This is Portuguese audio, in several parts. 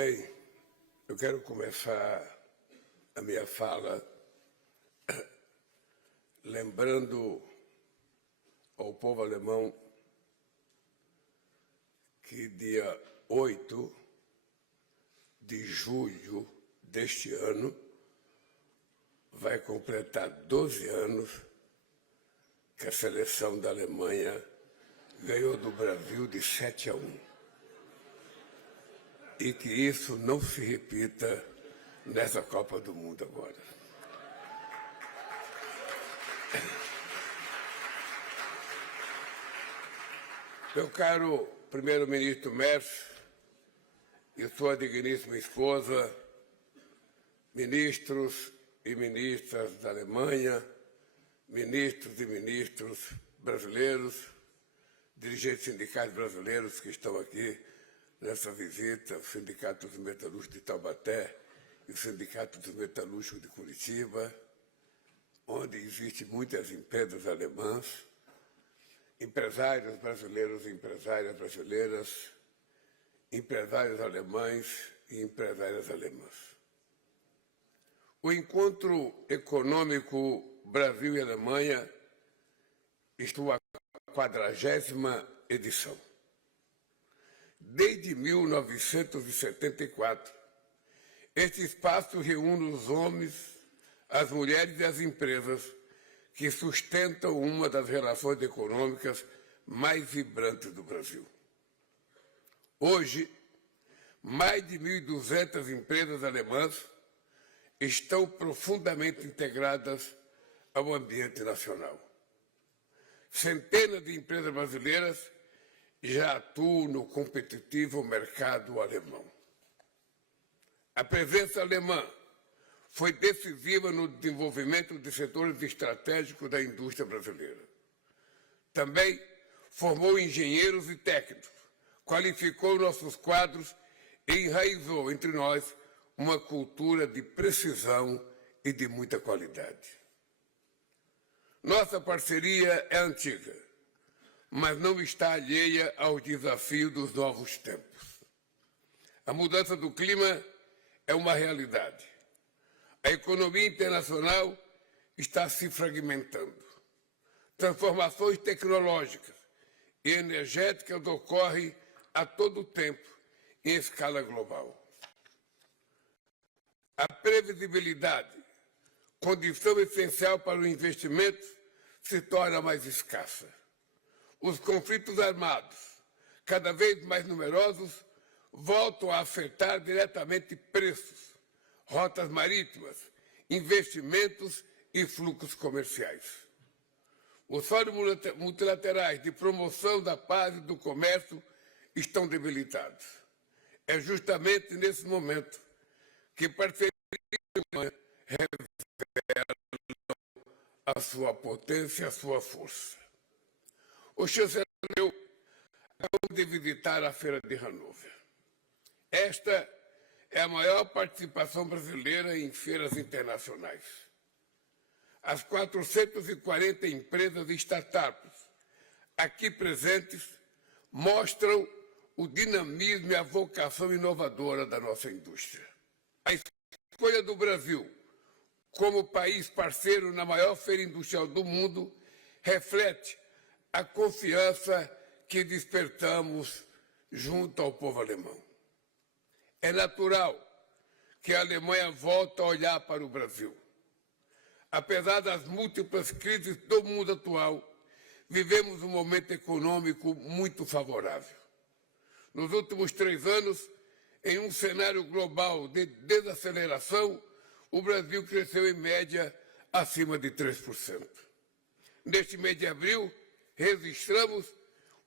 Bem, eu quero começar a minha fala lembrando ao povo alemão que dia 8 de julho deste ano vai completar 12 anos que a seleção da Alemanha ganhou do Brasil de 7-1. E que isso não se repita nessa Copa do Mundo agora. Meu caro primeiro-ministro Merz e sua digníssima esposa, ministros e ministras da Alemanha, ministros e ministros brasileiros, dirigentes sindicais brasileiros que estão aqui nessa visita, o Sindicato dos Metalúrgicos de Taubaté e o Sindicato dos Metalúrgicos de Curitiba, onde existem muitas empresas alemãs, empresários brasileiros e empresárias brasileiras, empresários alemães e empresárias alemãs. O encontro econômico Brasil e Alemanha está à 40ª edição. Desde 1974, este espaço reúne os homens, as mulheres e as empresas que sustentam uma das relações econômicas mais vibrantes do Brasil. Hoje, mais de 1.200 empresas alemãs estão profundamente integradas ao ambiente nacional. Centenas de empresas brasileiras já atuam no competitivo mercado alemão. A presença alemã foi decisiva no desenvolvimento de setores estratégicos da indústria brasileira. Também formou engenheiros e técnicos, qualificou nossos quadros e enraizou entre nós uma cultura de precisão e de muita qualidade. Nossa parceria é antiga, mas não está alheia ao desafio dos novos tempos. A mudança do clima é uma realidade. A economia internacional está se fragmentando. Transformações tecnológicas e energéticas ocorrem a todo tempo em escala global. A previsibilidade, condição essencial para o investimento, se torna mais escassa. Os conflitos armados, cada vez mais numerosos, voltam a afetar diretamente preços, rotas marítimas, investimentos e fluxos comerciais. Os fóruns multilaterais de promoção da paz e do comércio estão debilitados. É justamente nesse momento que parcerias revelam a sua potência e a sua força. O chanceler acabou de visitar a Feira de Hannover. Esta é a maior participação brasileira em feiras internacionais. As 440 empresas e startups aqui presentes mostram o dinamismo e a vocação inovadora da nossa indústria. A escolha do Brasil como país parceiro na maior feira industrial do mundo reflete a confiança que despertamos junto ao povo alemão. É natural que a Alemanha volte a olhar para o Brasil. Apesar das múltiplas crises do mundo atual, vivemos um momento econômico muito favorável. Nos últimos 3 anos, em um cenário global de desaceleração, o Brasil cresceu em média acima de 3%. Neste mês de abril, registramos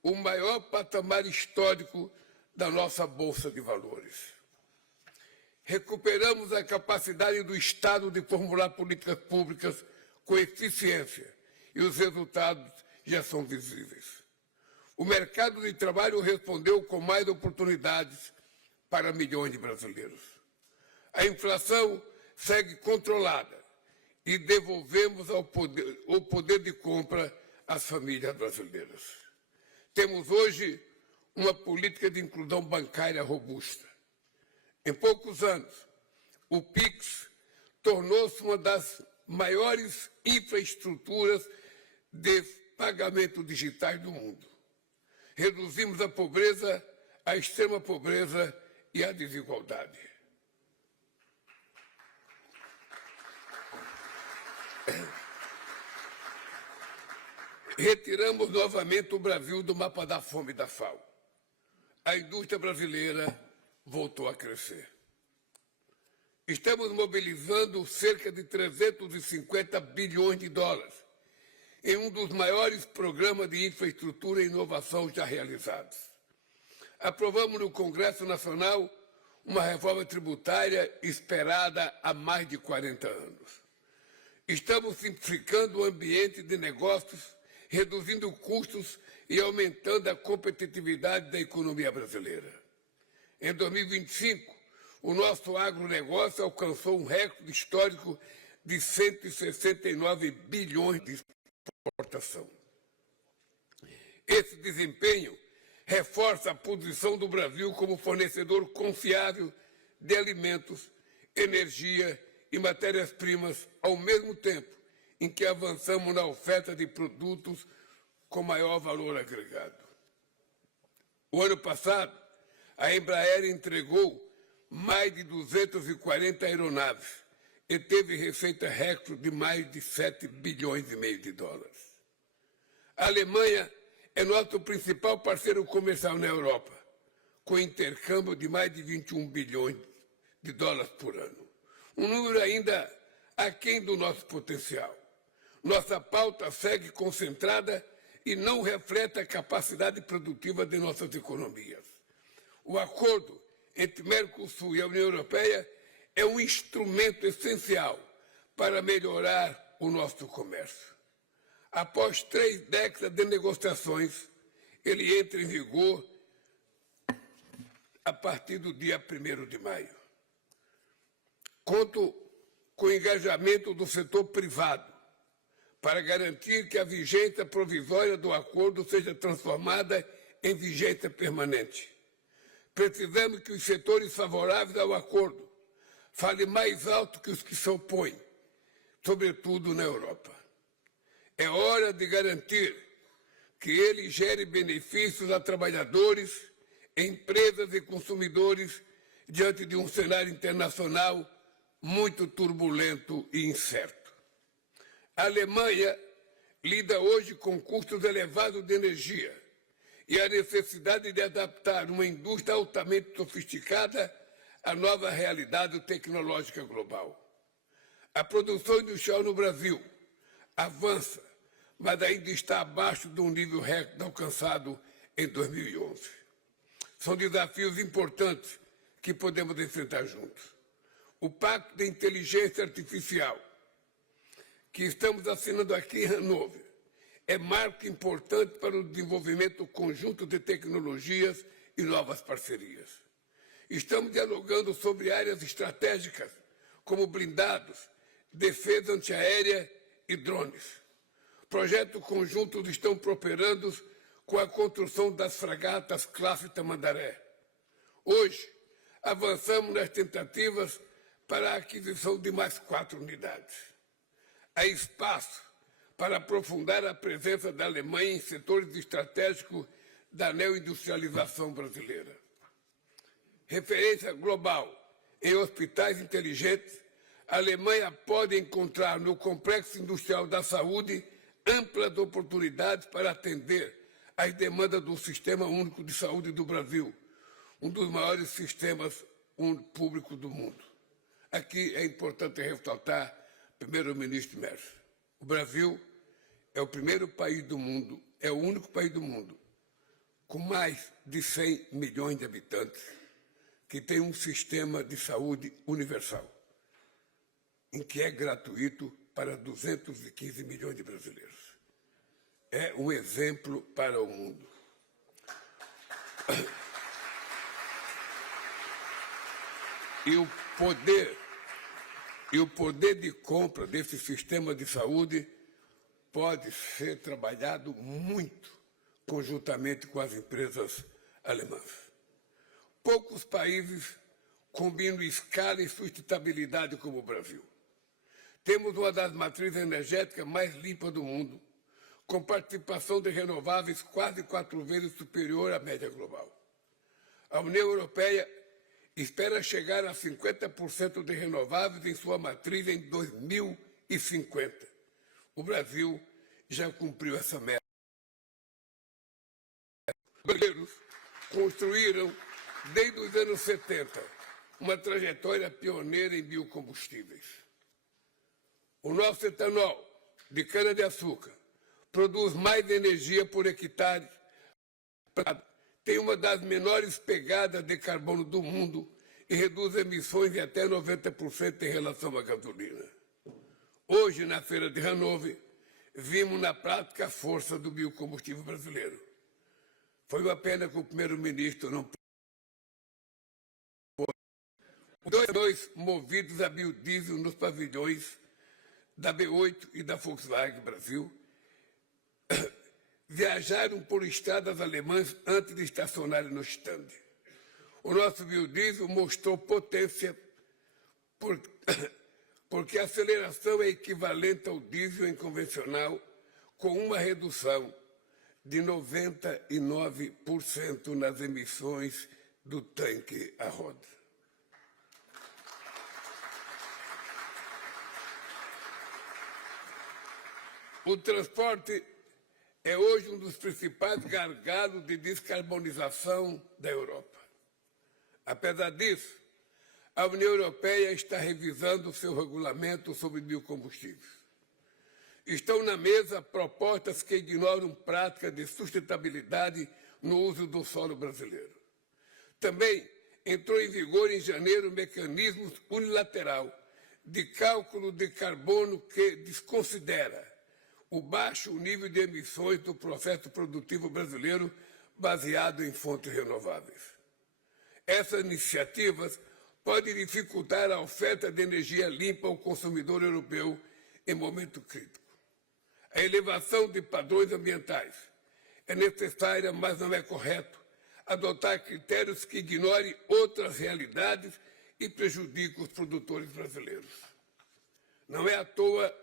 o maior patamar histórico da nossa Bolsa de Valores. Recuperamos a capacidade do Estado de formular políticas públicas com eficiência e os resultados já são visíveis. O mercado de trabalho respondeu com mais oportunidades para milhões de brasileiros. A inflação segue controlada e devolvemos o poder de compra às famílias brasileiras. Temos hoje uma política de inclusão bancária robusta. Em poucos anos, o PIX tornou-se uma das maiores infraestruturas de pagamento digitais do mundo. Reduzimos a pobreza, a extrema pobreza e a desigualdade. Retiramos novamente o Brasil do mapa da fome da FAO. A indústria brasileira voltou a crescer. Estamos mobilizando cerca de 350 bilhões de dólares em um dos maiores programas de infraestrutura e inovação já realizados. Aprovamos no Congresso Nacional uma reforma tributária esperada há mais de 40 anos. Estamos simplificando o ambiente de negócios, reduzindo custos e aumentando a competitividade da economia brasileira. Em 2025, o nosso agronegócio alcançou um recorde histórico de 169 bilhões de exportação. Esse desempenho reforça a posição do Brasil como fornecedor confiável de alimentos, energia e matérias-primas, ao mesmo tempo em que avançamos na oferta de produtos com maior valor agregado. O ano passado, a Embraer entregou mais de 240 aeronaves e teve receita recorde de mais de 7 bilhões e meio de dólares. A Alemanha é nosso principal parceiro comercial na Europa, com intercâmbio de mais de 21 bilhões de dólares por ano. Um número ainda aquém do nosso potencial. Nossa pauta segue concentrada e não reflete a capacidade produtiva de nossas economias. O acordo entre Mercosul e a União Europeia é um instrumento essencial para melhorar o nosso comércio. Após 3 décadas de negociações, ele entra em vigor a partir do dia 1º de maio. Conto com o engajamento do setor privado para garantir que a vigência provisória do acordo seja transformada em vigência permanente. Precisamos que os setores favoráveis ao acordo falem mais alto que os que se opõem, sobretudo na Europa. É hora de garantir que ele gere benefícios a trabalhadores, empresas e consumidores diante de um cenário internacional muito turbulento e incerto. A Alemanha lida hoje com custos elevados de energia e a necessidade de adaptar uma indústria altamente sofisticada à nova realidade tecnológica global. A produção industrial no Brasil avança, mas ainda está abaixo do nível recorde alcançado em 2011. São desafios importantes que podemos enfrentar juntos. O Pacto de Inteligência Artificial, que estamos assinando aqui em Hannover, é marco importante para o desenvolvimento conjunto de tecnologias e novas parcerias. Estamos dialogando sobre áreas estratégicas, como blindados, defesa antiaérea e drones. Projetos conjuntos estão prosperando com a construção das fragatas classe Tamandaré. Hoje, avançamos nas tentativas para a aquisição de mais 4 unidades. Há espaço para aprofundar a presença da Alemanha em setores estratégicos da neoindustrialização brasileira. Referência global em hospitais inteligentes, a Alemanha pode encontrar no complexo industrial da saúde amplas oportunidades para atender às demandas do Sistema Único de Saúde do Brasil, um dos maiores sistemas públicos do mundo. Aqui é importante ressaltar, primeiro-ministro Merz, o Brasil é o primeiro país do mundo, é o único país do mundo com mais de 100 milhões de habitantes que tem um sistema de saúde universal, em que é gratuito para 215 milhões de brasileiros. É um exemplo para o mundo. E o poder de compra desse sistema de saúde pode ser trabalhado muito conjuntamente com as empresas alemãs. Poucos países combinam escala e sustentabilidade como o Brasil. Temos uma das matrizes energéticas mais limpas do mundo, com participação de renováveis quase 4 vezes superior à média global. A União Europeia espera chegar a 50% de renováveis em sua matriz em 2050. O Brasil já cumpriu essa meta. Os brasileiros construíram, desde os anos 70, uma trajetória pioneira em biocombustíveis. O nosso etanol de cana-de-açúcar produz mais energia por hectare, tem uma das menores pegadas de carbono do mundo e reduz emissões em até 90% em relação à gasolina. Hoje, na Feira de Hannover, vimos na prática a força do biocombustível brasileiro. Foi uma pena que o primeiro-ministro não... Os dois movidos a biodiesel nos pavilhões da B8 e da Volkswagen Brasil viajaram por estradas alemãs antes de estacionarem no estande. O nosso biodiesel mostrou potência porque a aceleração é equivalente ao diesel em convencional, com uma redução de 99% nas emissões do tanque a roda. O transporte é hoje um dos principais gargalos de descarbonização da Europa. Apesar disso, a União Europeia está revisando seu regulamento sobre biocombustíveis. Estão na mesa propostas que ignoram práticas de sustentabilidade no uso do solo brasileiro. Também entrou em vigor em janeiro o mecanismo unilateral de cálculo de carbono que desconsidera o baixo nível de emissões do processo produtivo brasileiro baseado em fontes renováveis. Essas iniciativas podem dificultar a oferta de energia limpa ao consumidor europeu em momento crítico. A elevação de padrões ambientais é necessária, mas não é correto adotar critérios que ignorem outras realidades e prejudiquem os produtores brasileiros. Não é à toa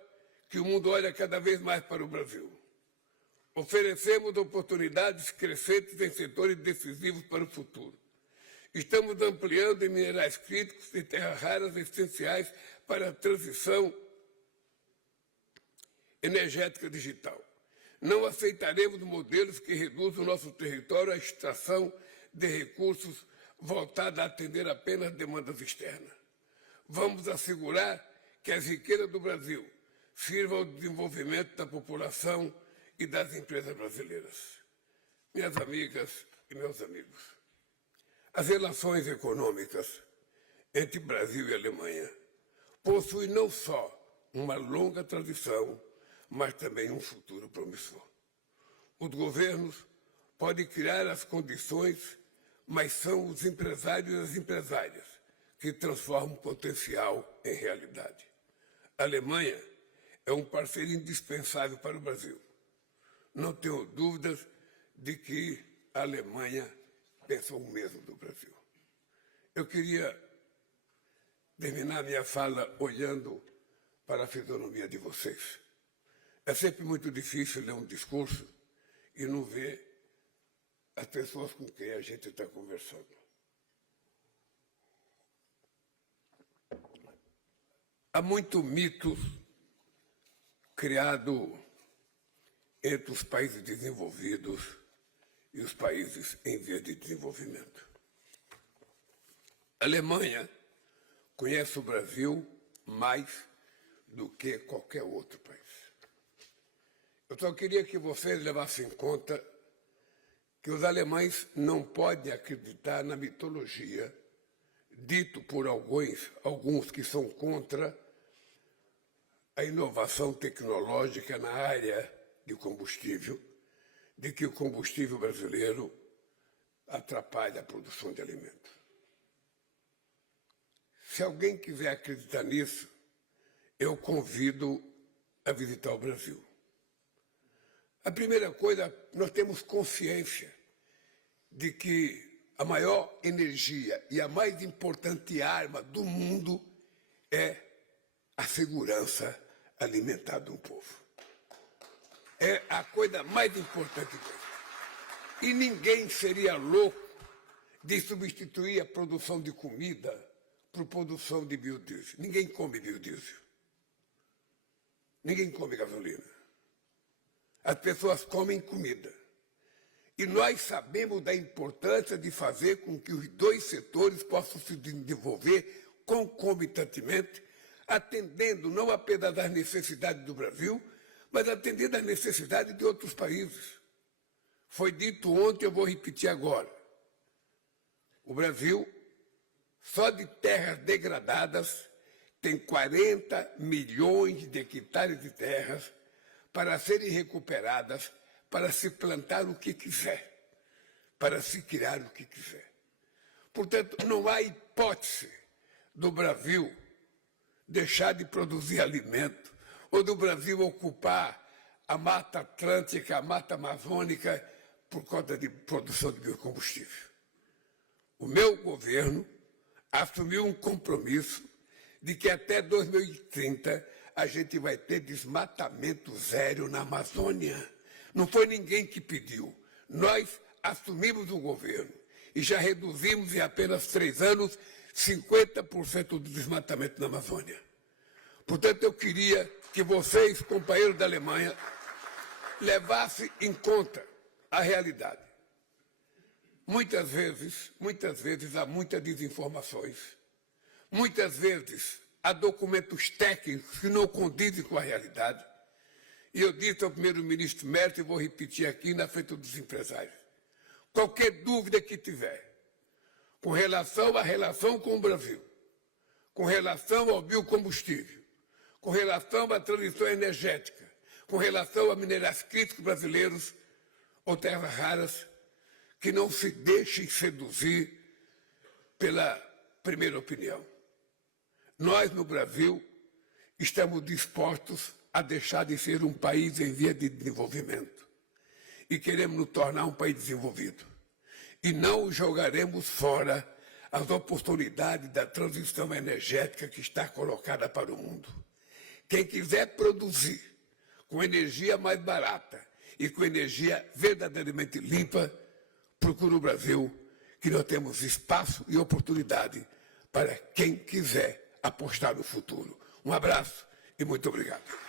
que o mundo olha cada vez mais para o Brasil. Oferecemos oportunidades crescentes em setores decisivos para o futuro. Estamos ampliando em minerais críticos e terras raras essenciais para a transição energética digital. Não aceitaremos modelos que reduzam o nosso território à extração de recursos voltada a atender apenas demandas externas. Vamos assegurar que as riquezas do Brasil sirvam ao desenvolvimento da população e das empresas brasileiras. Minhas amigas e meus amigos, as relações econômicas entre Brasil e Alemanha possuem não só uma longa tradição, mas também um futuro promissor. Os governos podem criar as condições, mas são os empresários e as empresárias que transformam o potencial em realidade. A Alemanha é um parceiro indispensável para o Brasil. Não tenho dúvidas de que a Alemanha pensa o mesmo do Brasil. Eu queria terminar minha fala olhando para a fisionomia de vocês. É sempre muito difícil ler um discurso e não ver as pessoas com quem a gente está conversando. Há muito mito criado entre os países desenvolvidos e os países em vias de desenvolvimento. A Alemanha conhece o Brasil mais do que qualquer outro país. Eu só queria que vocês levassem em conta que os alemães não podem acreditar na mitologia dito por alguns que são contra a inovação tecnológica na área de combustível, de que o combustível brasileiro atrapalha a produção de alimentos. Se alguém quiser acreditar nisso, eu convido a visitar o Brasil. A primeira coisa, nós temos consciência de que a maior energia e a mais importante arma do mundo é a segurança alimentar de um povo. É a coisa mais importante dele. E ninguém seria louco de substituir a produção de comida por produção de biodiesel. Ninguém come biodiesel. Ninguém come gasolina. As pessoas comem comida. E nós sabemos da importância de fazer com que os dois setores possam se desenvolver concomitantemente, atendendo não apenas às necessidades do Brasil, mas atendendo às necessidades de outros países. Foi dito ontem, eu vou repetir agora. O Brasil, só de terras degradadas, tem 40 milhões de hectares de terras para serem recuperadas, para se plantar o que quiser, para se criar o que quiser. Portanto, não há hipótese do Brasil deixar de produzir alimento, ou do Brasil ocupar a Mata Atlântica, a Mata Amazônica, por conta de produção de biocombustível. O meu governo assumiu um compromisso de que até 2030 a gente vai ter desmatamento zero na Amazônia. Não foi ninguém que pediu. Nós assumimos o governo e já reduzimos em apenas 3 anos 50% do desmatamento na Amazônia. Portanto, eu queria que vocês, companheiros da Alemanha, levassem em conta a realidade. Muitas vezes há muitas desinformações. Muitas vezes há documentos técnicos que não condizem com a realidade. E eu disse ao primeiro-ministro Merz, e vou repetir aqui na frente dos empresários, qualquer dúvida que tiver com relação à relação com o Brasil, com relação ao biocombustível, com relação à transição energética, com relação a minerais críticos brasileiros ou terras raras, que não se deixem seduzir pela primeira opinião. Nós, no Brasil, estamos dispostos a deixar de ser um país em via de desenvolvimento e queremos nos tornar um país desenvolvido. E não jogaremos fora as oportunidades da transição energética que está colocada para o mundo. Quem quiser produzir com energia mais barata e com energia verdadeiramente limpa, procura o Brasil, que nós temos espaço e oportunidade para quem quiser apostar no futuro. Um abraço e muito obrigado.